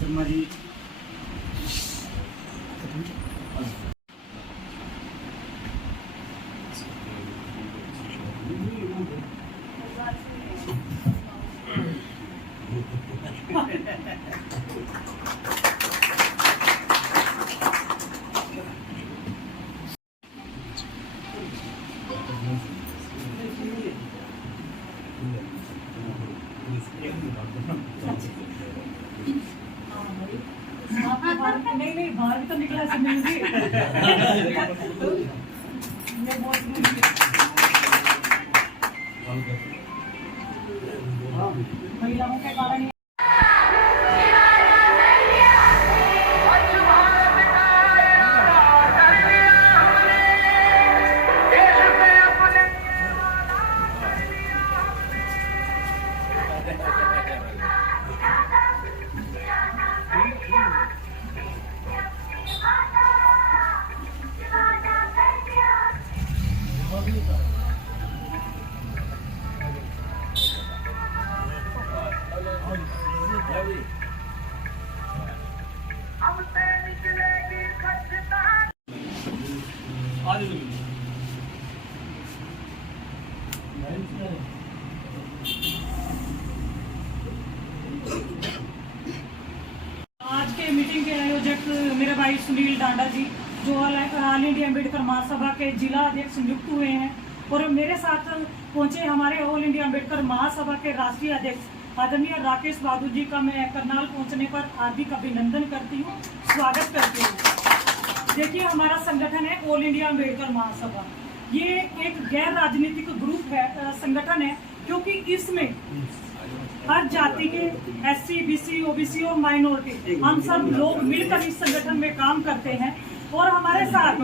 शर्मा जी नहीं बाहर भी तो निकला महिलाओं के कारण आज के मीटिंग के आयोजक मेरे भाई सुनील डांडा जी जो ऑल इंडिया अम्बेडकर महासभा के जिला अध्यक्ष नियुक्त हुए हैं और मेरे साथ पहुंचे हमारे ऑल इंडिया अम्बेडकर महासभा के राष्ट्रीय अध्यक्ष आदरणीय राकेश बहादुर जी का मैं करनाल पहुंचने पर हार्दिक अभिनंदन करती हूं, स्वागत करती हूं। देखिए हमारा संगठन है ऑल इंडिया अम्बेडकर महासभा। ये एक गैर राजनीतिक ग्रुप है, संगठन है, क्योंकि इसमें हर जाति के SC, BC, OBC और माइनॉरिटी हम सब लोग मिलकर इस संगठन में काम करते हैं और हमारे साथ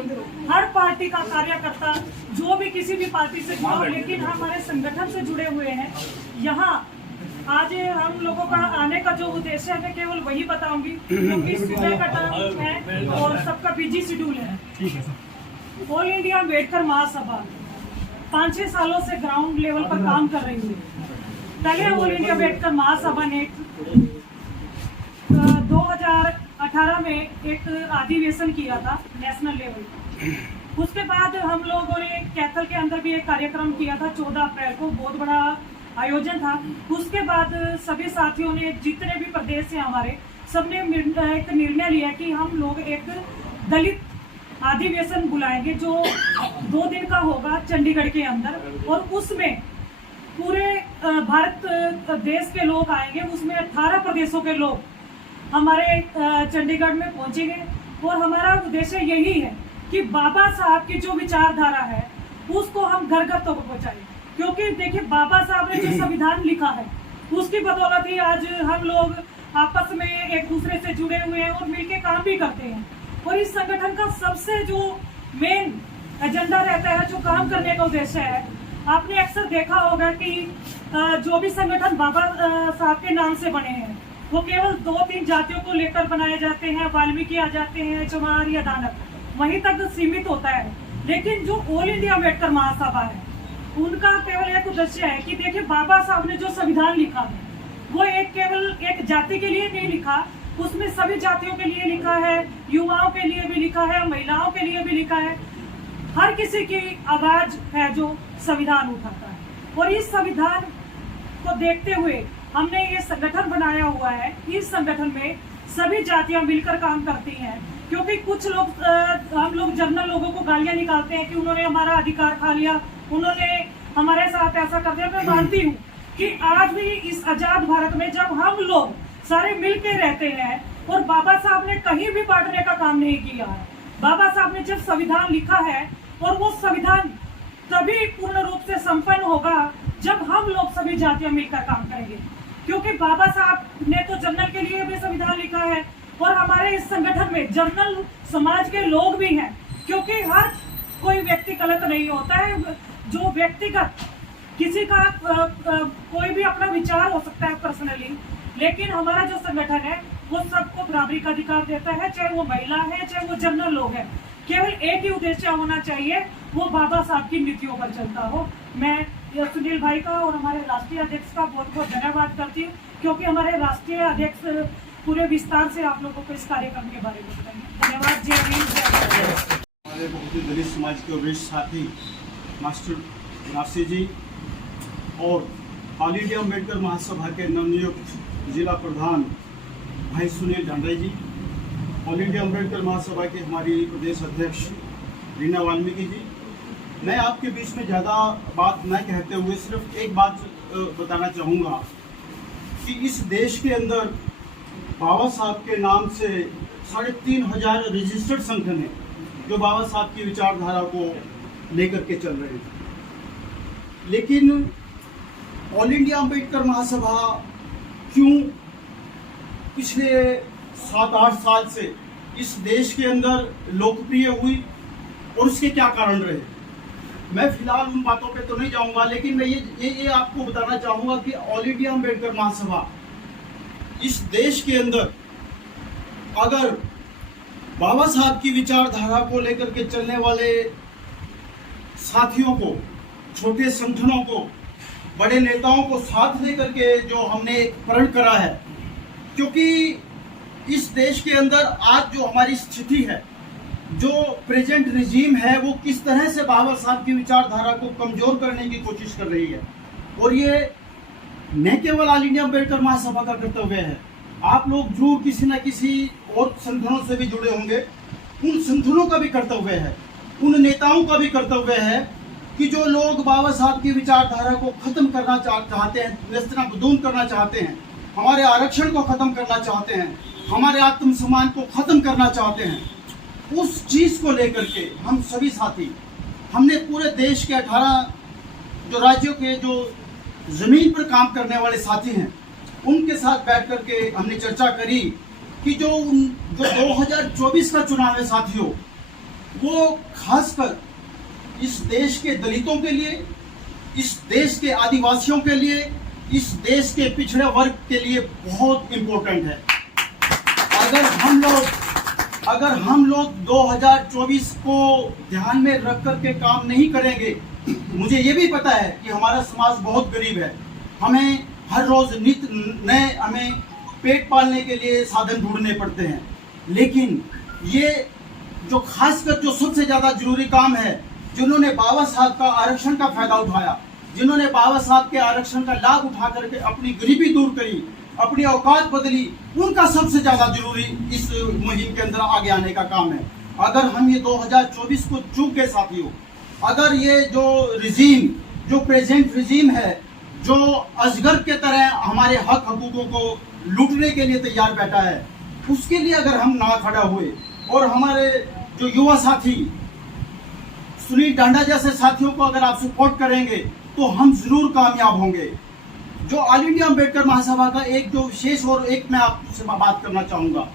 हर पार्टी का कार्यकर्ता जो भी किसी भी पार्टी से जुड़ा, लेकिन हमारे संगठन से जुड़े हुए हैं। यहाँ आज हम लोगों का आने का जो उद्देश्य है मैं केवल वही बताऊंगी क्योंकि सुबह का टाइम है और सबका बिजी शेड्यूल है। ऑल इंडिया अम्बेडकर महासभा 5-6 सालों से ग्राउंड लेवल पर काम कर रही है। पहले ऑल इंडिया अम्बेडकर महासभा ने 2018 में एक अधिवेशन किया था नेशनल लेवल पर। उसके बाद हम लोगों ने कैथल के अंदर भी एक कार्यक्रम किया था 14 अप्रैल को, बहुत बड़ा आयोजन था। उसके बाद सभी साथियों ने, जितने भी प्रदेश से हमारे, सबने एक निर्णय लिया कि हम लोग एक दलित अधिवेशन बुलाएंगे जो 2 दिन का होगा चंडीगढ़ के अंदर और उसमें पूरे भारत देश के लोग आएंगे। उसमें 18 प्रदेशों के लोग हमारे चंडीगढ़ में पहुंचेंगे और हमारा उद्देश्य यही है कि बाबा साहब की जो विचारधारा है उसको हम घर घर तक पहुंचाएं। क्योंकि देखिए बाबा साहब ने जो संविधान लिखा है उसकी बदौलत ही आज हम लोग आपस में एक दूसरे से जुड़े हुए हैं और मिलके काम भी करते हैं। और इस संगठन का सबसे जो मेन एजेंडा रहता है, जो काम करने का उद्देश्य है, आपने अक्सर देखा होगा कि जो भी संगठन बाबा साहब के नाम से बने हैं वो केवल 2-3 जातियों को लेकर बनाए जाते हैं, वाल्मीकि आ जाते हैं, चमार या दानव, वहीं तक सीमित होता है। लेकिन जो ऑल इंडिया अम्बेडकर महासभा है उनका केवल एक उद्देश्य है कि देखिए बाबा साहब ने जो संविधान लिखा है वो केवल एक जाति के लिए नहीं लिखा, उसमें सभी जातियों के लिए लिखा है, युवाओं के लिए भी लिखा है, महिलाओं के लिए भी लिखा है। हर किसी की आवाज है जो संविधान उठाता है। और इस संविधान को देखते हुए हमने ये संगठन बनाया हुआ है। इस संगठन में सभी जातियां मिलकर काम करती हैं। क्योंकि कुछ लोग हम लोग जनरल लोगों को गालियां निकालते हैं कि उन्होंने हमारा अधिकार खा लिया, उन्होंने हमारे साथ ऐसा कर दिया। मैं मानती हूँ कि आज भी इस आजाद भारत में जब हम लोग सारे मिल के रहते हैं और बाबा साहब ने कहीं भी बांटने का काम नहीं किया है। बाबा साहब ने जब संविधान लिखा है और वो संविधान तभी पूर्ण रूप से संपन्न होगा जब हम लोग सभी जातियां मिलकर काम करेंगे। क्योंकि बाबा साहब ने तो जनरल के लिए भी संविधान लिखा है, और हमारे इस संगठन में जनरल समाज के लोग भी हैं, क्योंकि हर कोई व्यक्ति गलत नहीं होता है। जो व्यक्तिगत किसी का कोई भी अपना विचार हो सकता है पर्सनली, लेकिन हमारा जो संगठन है वो सबको बराबरी का अधिकार देता है, चाहे वो महिला है चाहे वो जनरल लोग हैं। केवल एक ही उद्देश्य होना चाहिए, वो बाबा साहब की नीतियों पर चलता हो। मैं सुनील भाई का और हमारे राष्ट्रीय अध्यक्ष का बहुत बहुत धन्यवाद करती हूँ, क्योंकि हमारे राष्ट्रीय अध्यक्ष पूरे विस्तार से आप लोगों को इस कार्यक्रम के बारे में बताएंगे। धन्यवाद। जय हिंद, जय भारत। हमारे बहुत ही दलित समाज के वरिष्ठ साथी मास्टर नासी जी और ऑल इंडिया अम्बेडकर महासभा के नवनियुक्त जिला प्रधान भाई सुनील डांडा जी, ऑल इंडिया अम्बेडकर महासभा के हमारी प्रदेश अध्यक्ष रीना वाल्मीकि जी। मैं आपके बीच में ज़्यादा बात न कहते हुए सिर्फ एक बात बताना चाहूँगा कि इस देश के अंदर बाबा साहब के नाम से 3,500 रजिस्टर्ड संगठन हैं जो बाबा साहब की विचारधारा को लेकर के चल रहे हैं, लेकिन ऑल इंडिया अम्बेडकर महासभा क्यों पिछले 7-8 साल से इस देश के अंदर लोकप्रिय हुई और उसके क्या कारण रहे। मैं फिलहाल उन बातों पे तो नहीं जाऊंगा, लेकिन मैं ये आपको बताना चाहूँगा कि ऑल इंडिया अम्बेडकर महासभा इस देश के अंदर अगर बाबा साहब की विचारधारा को लेकर के चलने वाले साथियों को, छोटे संगठनों को, बड़े नेताओं को साथ लेकर के जो हमने एक प्रण करा है, क्योंकि इस देश के अंदर आज जो हमारी स्थिति है, जो प्रेजेंट रिजीम है, वो किस तरह से बाबा साहब की विचारधारा को कमजोर करने की कोशिश कर रही है। और ये न केवल ऑल इंडिया अम्बेडकर महासभा का कर्तव्य है, आप लोग जरूर किसी न किसी और संगठनों से भी जुड़े होंगे, उन संगठनों का भी कर्तव्य है, उन नेताओं का भी कर्तव्य है कि जो लोग बाबा साहब की विचारधारा को खत्म करना चाहते हैं, नेस्तनाबूद करना चाहते हैं, हमारे आरक्षण को खत्म करना चाहते हैं, हमारे आत्मसम्मान को खत्म करना चाहते हैं, उस चीज को लेकर के हम सभी साथी, हमने पूरे देश के 18 जो राज्यों के जो जमीन पर काम करने वाले साथी हैं, उनके साथ बैठ करके हमने चर्चा करी कि जो 2024 का चुनाव है साथियों, वो खासकर इस देश के दलितों के लिए, इस देश के आदिवासियों के लिए, इस देश के पिछड़े वर्ग के लिए बहुत इम्पोर्टेंट है। अगर हम लोग 2024 को ध्यान में रख करके काम नहीं करेंगे, मुझे ये भी पता है कि हमारा समाज बहुत गरीब है, हमें हर रोज नित्य नए हमें पेट पालने के लिए साधन ढूंढने पड़ते हैं, लेकिन ये जो खासकर जो सबसे ज़्यादा जरूरी काम है, जिन्होंने बाबा साहब का आरक्षण का फायदा उठाया, जिन्होंने बाबा साहब के आरक्षण का लाभ उठा करके अपनी गरीबी दूर करी, अपनी औकात बदली, उनका सबसे ज्यादा जरूरी इस मुहिम के अंदर आगे आने का काम है। अगर हम ये 2024 को चूक गए साथियों, अगर ये जो रिजीम, जो प्रेजेंट रिजीम है, जो अजगर के तरह हमारे हक हकूकों को लूटने के लिए तैयार बैठा है, उसके लिए अगर हम ना खड़ा हुए और हमारे जो युवा साथी सुनील डांडा जैसे साथियों को अगर आप सपोर्ट करेंगे तो हम जरूर कामयाब होंगे। जो ऑल इंडिया अम्बेडकर महासभा का एक जो विशेष और एक मैं आपसे बात करना चाहूँगा,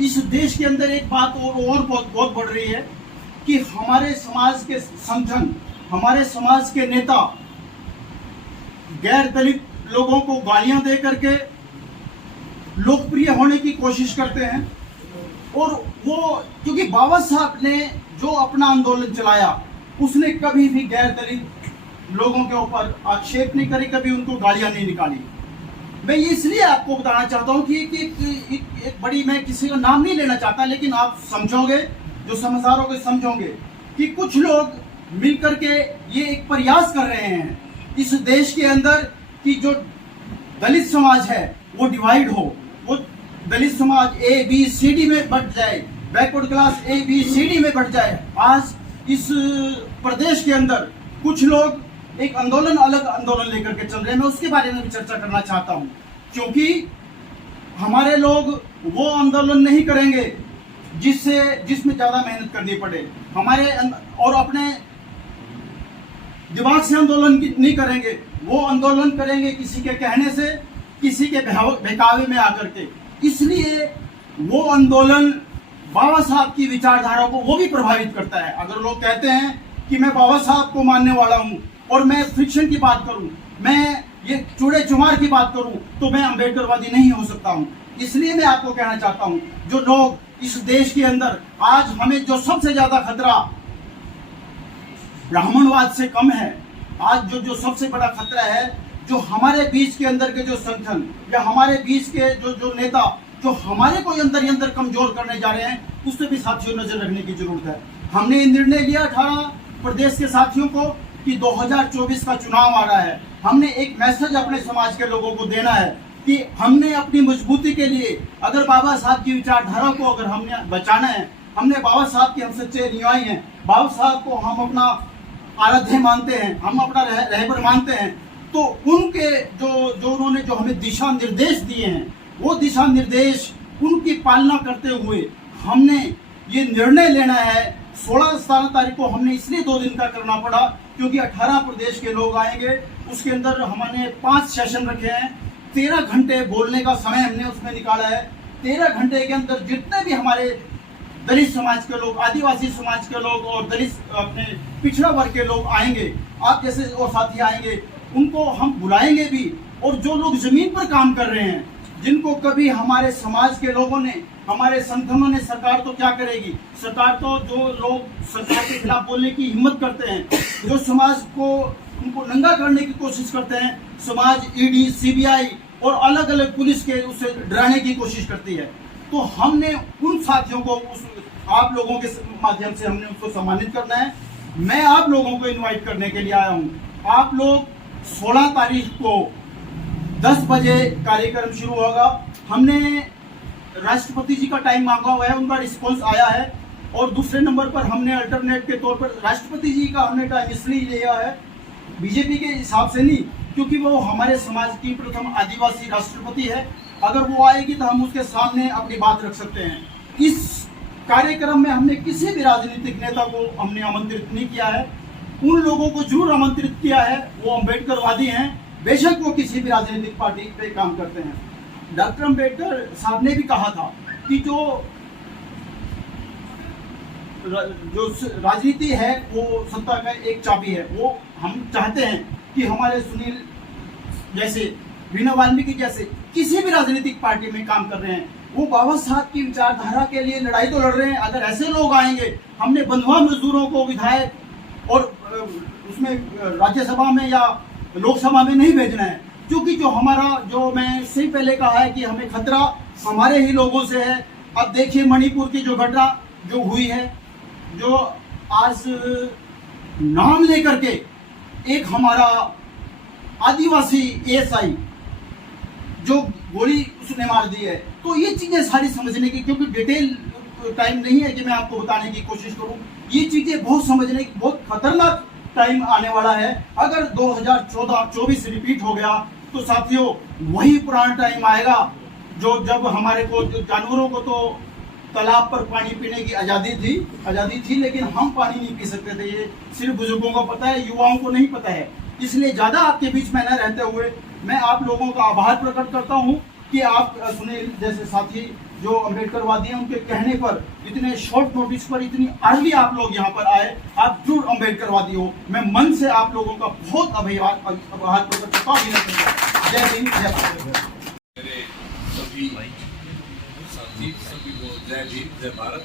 इस देश के अंदर एक बात और बहुत बढ़ रही है कि हमारे समाज के संगठन, हमारे समाज के नेता गैर दलित लोगों को गालियां दे करके लोकप्रिय होने की कोशिश करते हैं। और वो क्योंकि बाबा साहब ने जो अपना आंदोलन चलाया, उसने कभी भी गैर दलित लोगों के ऊपर आक्षेप नहीं करी, कभी उनको गालियां नहीं निकाली। मैं ये इसलिए आपको बताना चाहता हूँ कि एक बड़ी, मैं किसी का नाम नहीं लेना चाहता, लेकिन आप समझोगे, जो समझदार होगे समझोगे कि कुछ लोग मिलकर के ये एक प्रयास कर रहे हैं इस देश के अंदर कि जो दलित समाज है वो डिवाइड हो, वो दलित समाज ABCD में बंट जाए, बैकवर्ड क्लास ABCD में बंट जाए। आज इस प्रदेश के अंदर कुछ लोग एक आंदोलन, अलग आंदोलन लेकर के चल रहे हैं। मैं उसके बारे में भी चर्चा करना चाहता हूं, क्योंकि हमारे लोग वो आंदोलन नहीं करेंगे जिसमें ज्यादा मेहनत करनी पड़े, हमारे और अपने दिमाग से आंदोलन नहीं करेंगे, वो आंदोलन करेंगे किसी के कहने से, किसी के बहकावे में आकर के। इसलिए वो आंदोलन बाबा साहब की विचारधारा को वो भी प्रभावित करता है। अगर लोग कहते हैं कि मैं बाबा साहब को मानने वाला हूं और मैं फ्रिक्शन की बात करूं, मैं ये चूड़े चुमार की बात करूं, तो मैं अंबेडकरवादी नहीं हो सकता हूं। इसलिए मैं आपको कहना चाहता हूं, जो लोग इस देश के अंदर आज हमें जो सबसे ज्यादा खतरा ब्राह्मणवाद से कम है, आज जो सबसे बड़ा खतरा है, जो हमारे बीच के अंदर के जो संगठन या हमारे बीच के जो नेता जो हमारे को अंदर ही अंदर कमजोर करने जा रहे हैं, उस पर भी साथियों नजर रखने की जरूरत है। हमने निर्णय लिया 18 प्रदेश के साथियों को कि 2024 का चुनाव आ रहा है। हमने एक मैसेज अपने समाज के लोगों को देना है कि हमने अपनी मजबूती के लिए, अगर बाबा साहब की विचारधारा को अगर हमने बचाना है, हमने बाबा साहब के हम सच्चे अनुयायी हैं, बाबा साहब को हम अपना आराध्य मानते हैं, हम अपना रहबर मानते हैं, तो उनके जो उन्होंने जो हमें दिशा निर्देश दिए हैं, वो दिशा निर्देश उनकी पालना करते हुए हमने ये निर्णय लेना है। 16-17 तारीख को हमने इसलिए 2 दिन का करना पड़ा क्योंकि 18 प्रदेश के लोग आएंगे। उसके अंदर हमने 5 सेशन रखे हैं, 13 घंटे बोलने का समय हमने उसमें निकाला है। 13 घंटे के अंदर जितने भी हमारे दलित समाज के लोग, आदिवासी समाज के लोग और दलित अपने पिछड़ा वर्ग के लोग आएंगे, आप जैसे और साथी आएंगे, उनको हम बुलाएंगे भी। और जो लोग जमीन पर काम कर रहे हैं, जिनको कभी हमारे समाज के लोगों ने, हमारे संगठनों ने, सरकार तो क्या करेगी, सरकार तो जो लोग सरकार के खिलाफ बोलने की हिम्मत करते हैं, जो समाज को उनको नंगा करने की कोशिश करते हैं, समाज ईडी, सीबीआई और अलग अलग पुलिस के उससे डराने की कोशिश करती है। तो हमने उन साथियों को आप लोगों के माध्यम से हमने उसको सम्मानित करना है। मैं आप लोगों को इनवाइट करने के लिए आया हूं। आप लोग 16 तारीख को 10 बजे कार्यक्रम शुरू होगा। हमने राष्ट्रपति जी का टाइम मांगा हुआ है, उनका रिस्पॉन्स आया है। और दूसरे नंबर पर हमने अल्टरनेट के तौर पर राष्ट्रपति जी का हमने टाइम इसलिए लिया है, बीजेपी के हिसाब से नहीं, क्योंकि वो हमारे समाज की प्रथम आदिवासी राष्ट्रपति है। अगर वो आएगी तो हम उसके सामने अपनी बात रख सकते हैं। इस कार्यक्रम में हमने किसी भी राजनीतिक नेता को हमने आमंत्रित नहीं किया है। उन लोगों को जरूर आमंत्रित किया है, वो अम्बेडकरवादी हैं, बेशक वो किसी भी राजनीतिक पार्टी पे काम करते हैं। डॉक्टर अम्बेडकर साहब ने भी कहा था कि जो राजनीति है वो सत्ता का एक चाबी है। वो हम चाहते हैं कि हमारे सुनील जैसे, वीणा वाल्मीकि जैसे किसी भी राजनीतिक पार्टी में काम कर रहे हैं, वो बाबा साहब की विचारधारा के लिए लड़ाई तो लड़ रहे हैं। अगर ऐसे लोग आएंगे, हमने बंधुआ मजदूरों को विधायक और उसमें राज्यसभा में या लोकसभा में नहीं भेजना है, क्योंकि जो हमारा, जो मैं इससे पहले कहा है कि हमें खतरा हमारे ही लोगों से है। अब देखिए मणिपुर की जो घटना जो हुई है, जो आज नाम लेकर के एक हमारा आदिवासी एएसआई जो गोली उसने मार दी है, तो ये चीजें सारी समझने की, क्योंकि डिटेल टाइम नहीं है कि मैं आपको बताने की कोशिश करूं, ये चीजें बहुत समझने की, बहुत खतरनाक टाइम आने वाला है। अगर 2024 रिपीट हो गया तो साथियों वही पुराना टाइम आएगा जो जब हमारे को, जानवरों को तो तालाब पर पानी पीने की आज़ादी थी, लेकिन हम पानी नहीं पी सकते थे। ये सिर्फ बुजुर्गों को पता है, युवाओं को नहीं पता है। इसलिए ज़्यादा आपके बीच में न रहते हुए मैं आप लोगों का आभार प्रकट करता हूं कि आप सुनील जैसे साथी जो अम्बेडकरवादी हैं, उनके कहने पर इतने शॉर्ट नोटिस पर इतनी अर्ली आप लोग यहाँ पर आए। आप जरूर अम्बेडकरवादी हो। मैं मन से आप लोगों का बहुत आभार प्रकट करता हूँ। जय हिंद, जय भारत। मेरे सभी साथी सभी को जय हिंद, जय भारत।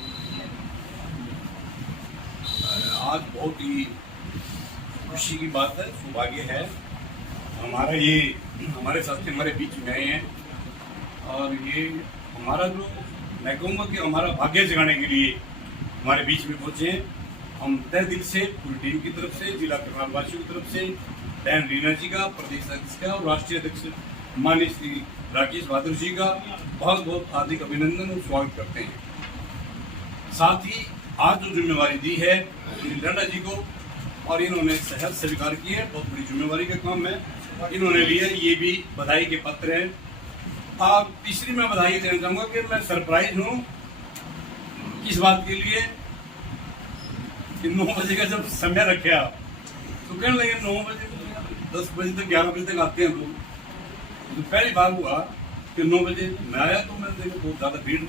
आज बहुत ही खुशी की बात है, सौभाग्य है, हमारे साथी हमारे बीच में आए हैं। और ये हमारा जो, मैं कहूँगा कि हमारा भाग्य जगाने के लिए हमारे बीच में पहुँचे हैं। हम तय दिल से पूरी टीम की तरफ से, जिला करनाल वासियों की तरफ से, बहन रीना जी का, प्रदेश अध्यक्ष का और राष्ट्रीय अध्यक्ष माननीय श्री राकेश बहादुर जी का बहुत बहुत हार्दिक अभिनंदन और स्वागत करते हैं। साथ ही आज जो जिम्मेवारी दी है सुनील डंडा जी को, और इन्होंने सहज स्वीकार की है, बहुत बड़ी जिम्मेवारी का काम है इन्होंने लिया, ये भी बधाई के पत्र हैं। और तीसरी मैं बधाई देना चाहूँगा कि मैं सरप्राइज हूँ इस बात के लिए कि 9 बजे का जब समय रखा तो कहने लगे 9 बजे 10 बजे तक 11 बजे तक आते हैं लोग। तो पहली बार हुआ कि 9 बजे मैं आया तो मैंने देखा बहुत ज़्यादा भीड़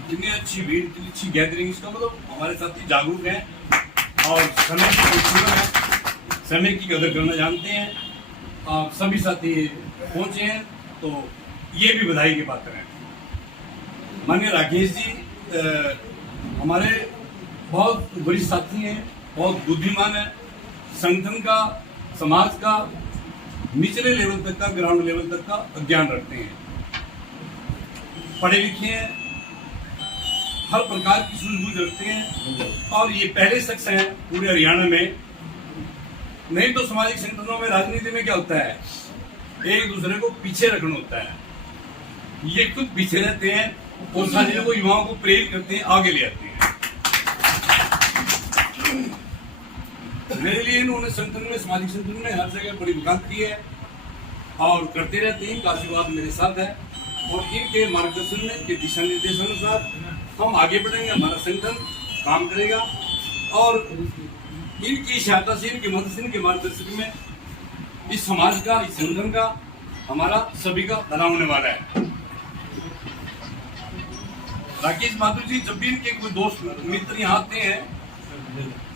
इतनी अच्छी भीड़, इतनी अच्छी गैदरिंग, इसका मतलब हमारे साथी जागरूक हैं और समय की कदर है, समय की कदर करना जानते हैं। सभी साथी पहुंचे हैं तो ये भी बधाई के पात्र हैं। माननीय राकेश जी हमारे बहुत बड़ी साथी हैं, बहुत बुद्धिमान है, संगठन का, समाज का निचले लेवल तक का, ग्राउंड लेवल तक का अध्ययन रखते हैं, पढ़े लिखे हैं, हर प्रकार की सूझबूझ रखते हैं और ये पहले शख्स हैं पूरे हरियाणा में। नहीं तो सामाजिक संगठनों में, राजनीति में क्या होता है, एक दूसरे को पीछे रखना होता है। ये खुद पीछे रहते हैं और साथियों को, युवाओं को प्रेरित करते हैं, आगे ले आते हैं। मेरे लिए इन्होंने संगठन में, सामाजिक संगठन में हर जगह बड़ी वकालत की है और करते रहते हैं। इनका आशीर्वाद मेरे साथ है और इनके मार्गदर्शन में, इनके दिशा निर्देश अनुसार हम आगे बढ़ेंगे, हमारा संगठन काम करेगा और इनकी सहायता से, इनकी मदद से, इनके मार्गदर्शन में इस समाज का, इस संगठन का, हमारा सभी का भला होने वाला है। राकेश माथुर जी जब भी इनके कोई दोस्त मित्र यहाँ आते हैं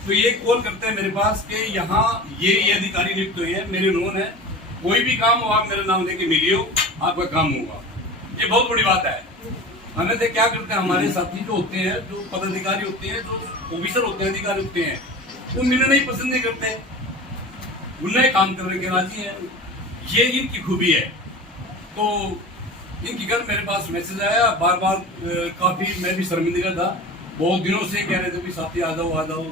तो ये कॉल करते हैं मेरे पास कि यहाँ ये अधिकारी नियुक्त हुए हैं, मेरे नोन है, कोई भी काम हो आप मेरा नाम लेके मिलियो, आपका काम होगा। ये बहुत बड़ी बात है। हमें से क्या करते हैं, हमारे साथी जो होते हैं, जो पदाधिकारी होते हैं, जो ऑफिसर होते हैं, अधिकारी होते हैं, वो मिलना नहीं पसंद नहीं करते, उन्हें काम करने के राजी है। ये इनकी खूबी है। तो इनकी कल मेरे पास मैसेज आया, बार बार काफी मैं भी शर्मिंदा था, बहुत दिनों से कह रहे थे कि साथी आ जाओ,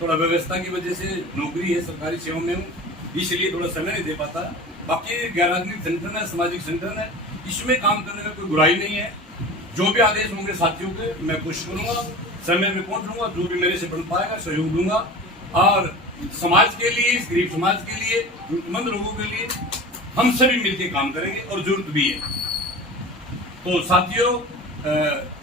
थोड़ा व्यवस्था की वजह से, नौकरी है, सरकारी सेवा में हूँ, इसलिए थोड़ा समय नहीं दे पाता। बाकी गैर राजनीतिक संगठन है, सामाजिक संगठन है, इसमें काम करने में कोई बुराई नहीं है। जो भी आदेश होंगे साथियों के, मैं कोशिश करूंगा, समय में पहुंचूंगा, जो भी मेरे से बन पाएगा सहयोग दूंगा और समाज के लिए, इस गरीब समाज के लिए, जरूरतमंद लोगों के लिए हम सभी मिलकर काम करेंगे और जरूरत भी है। तो साथियों,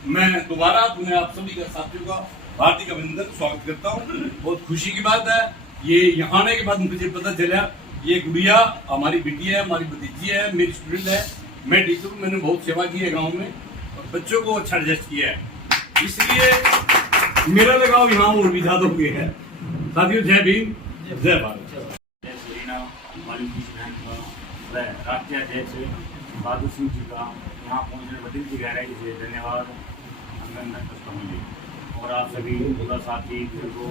मैं दोबारा तुम्हें आप सभी का, साथियों का हार्दिक अभिनंदन, स्वागत करता हूँ। बहुत खुशी की बात है, ये यहाँ आने के बाद मुझे पता चला ये गुड़िया हमारी बेटी है, हमारी भतीजी है, मेरी स्टूडेंट है, मैं टीचर हूँ, मैंने बहुत सेवा की है गाँव में और बच्चों को अच्छा एडजस्ट किया है, इसलिए मेरा लगाव यहाँ और भी ज्यादा हो गया है। साथियों, जय भीम, जय भारत। जय सुरीना वाल्मीकि बहन का व राष्ट्रीय अध्यक्ष बहादुर सिंह जी का यहाँ पहुँचने पर दिल की गहराई से धन्यवाद, अभिनंदन करता हूँ। और आप सभी पूरा साथी को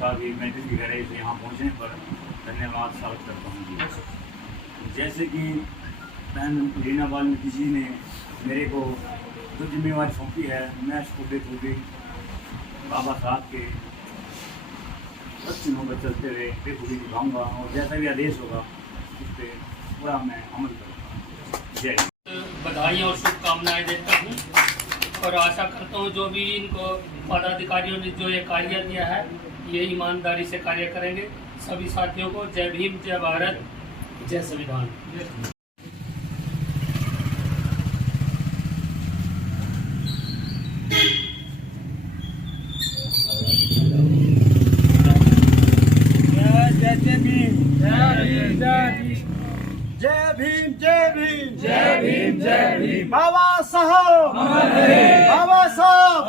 का भी मैं दिल की गहराई से यहाँ पहुँचने पर धन्यवाद स्वागत करता हूँ। जैसे कि बहन रीना वाल्मीकि जी ने मेरे को जो जिम्मेवारी सौंपी है, मैं इसको बेखूबी बाबा साहब के पश्चिमों पर चलते हुए बेखूबी निभाऊंगा और जैसा भी आदेश होगा उस पर पूरा मैं अमल करूँगा। जय। बधाई और शुभकामनाएं देता हूँ और आशा करता हूँ जो भी इनको पदाधिकारियों ने जो ये कार्य दिया है, ये ईमानदारी से कार्य करेंगे। सभी साथियों को जय भीम, जय भारत, जय संविधान। जय भीम, जय भीम, जय भीम, जय भीम। बाबा साहब, बाबा साहब,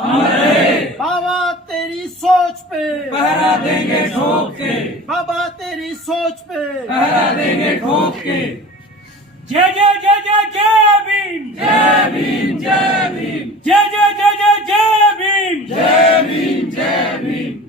बाबा तेरी सोच पे पहरा देंगे ठोक के, बाबा तेरी सोच पे पहरा देंगे ठोक के। जय जय जय जय जय भीम, जय भीम, जय भीम, जय जय जय जय जय भीम, जय भीम, जय भीम।